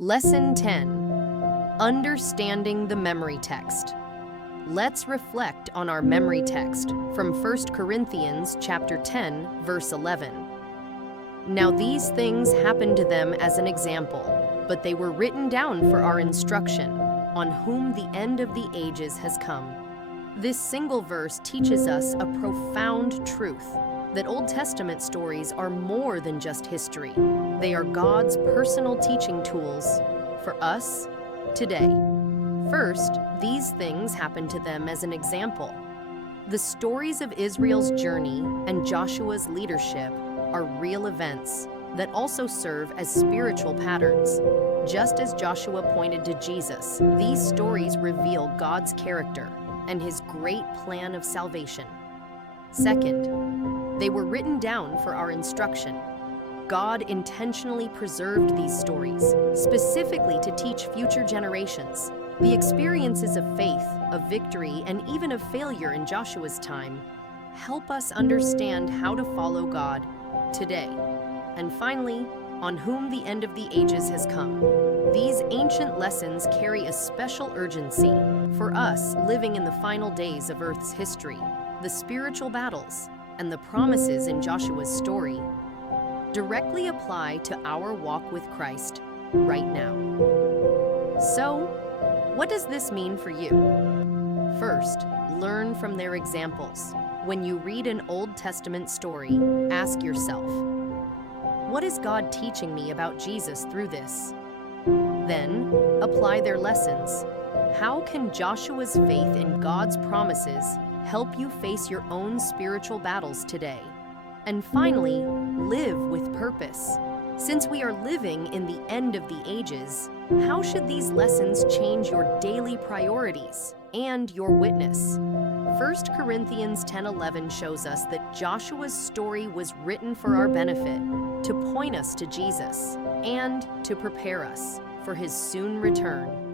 Lesson 10. Understanding the memory text. Let's reflect on our memory text from 1 Corinthians chapter 10, verse 11. Now these things happened to them as an example, but they were written down for our instruction, on whom the end of the ages has come. This single verse teaches us a profound truth, that Old Testament stories are more than just history. They are God's personal teaching tools for us today. First, these things happened to them as an example. The stories of Israel's journey and Joshua's leadership are real events that also serve as spiritual patterns. Just as Joshua pointed to Jesus, these stories reveal God's character and his great plan of salvation. Second, they were written down for our instruction. God intentionally preserved these stories, specifically to teach future generations. The experiences of faith, of victory, and even of failure in Joshua's time help us understand how to follow God today. And finally, on whom the end of the ages has come. These ancient lessons carry a special urgency for us living in the final days of Earth's history. The spiritual battles and the promises in Joshua's story directly apply to our walk with Christ right now. So, what does this mean for you? First, learn from their examples. When you read an Old Testament story, ask yourself, what is God teaching me about Jesus through this? Then, apply their lessons. How can Joshua's faith in God's promises help you face your own spiritual battles today? And finally, live with purpose. Since we are living in the end of the ages, how should these lessons change your daily priorities and your witness? 1 Corinthians 10:11 shows us that Joshua's story was written for our benefit, to point us to Jesus and to prepare us for his soon return.